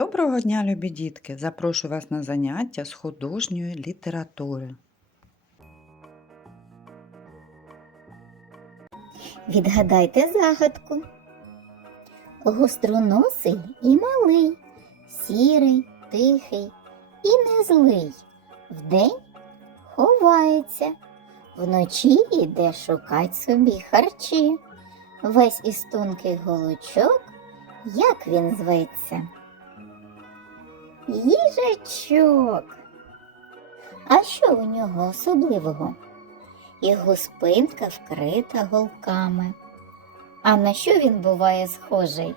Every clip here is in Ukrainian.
Доброго дня, любі дітки! Запрошую вас на заняття з художньої літератури. Відгадайте загадку. Гостроносий і малий, сірий, тихий і не злий. Вдень ховається, вночі йде шукать собі харчі. Весь із тонких голочок, як він зветься? Їжачок. А що у нього особливого? Його спинка вкрита голками. А на що він буває схожий?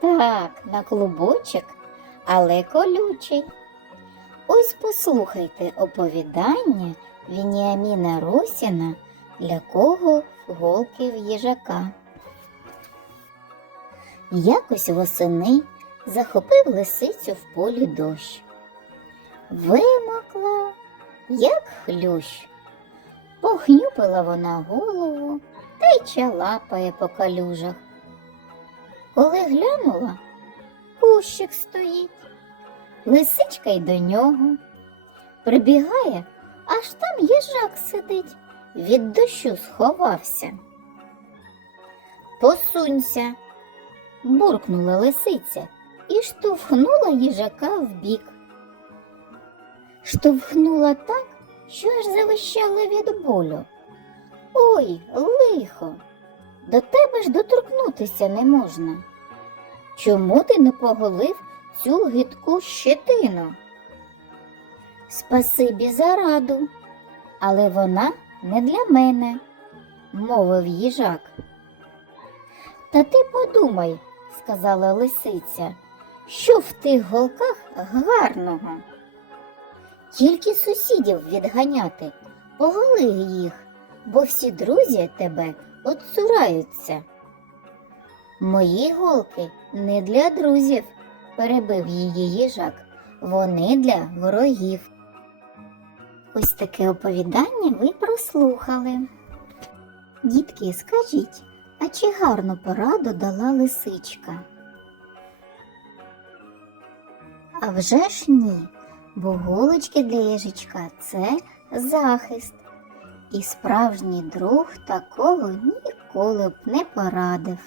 Так, на клубочок, але колючий. Ось послухайте оповідання Вініаміна Росіна для кого голки в їжака. Якось восени захопив лисицю в полі дощ. Вимокла, як хлющ. Похнюпила вона голову та й чалапає по калюжах. Коли глянула, кущик стоїть, лисичка й до нього. Прибігає, аж там їжак сидить, від дощу сховався. Посунься, буркнула лисиця і штовхнула їжака вбік. Штовхнула так, що аж завищала від болю. Ой, лихо, до тебе ж доторкнутися не можна. Чому ти не поголив цю гидку щетину? Спасибі за раду, але вона не для мене, мовив їжак. Та ти подумай, сказала лисиця, що в тих голках гарного. Тільки сусідів відганяти, поголи їх, бо всі друзі тебе отцураються. Мої голки не для друзів, перебив її їжак, вони для ворогів. Ось таке оповідання ви прослухали. Дітки, скажіть, а чи гарну пораду дала лисичка? А вже ж ні, бо голочки для їжачка це захист. І справжній друг такого ніколи б не порадив.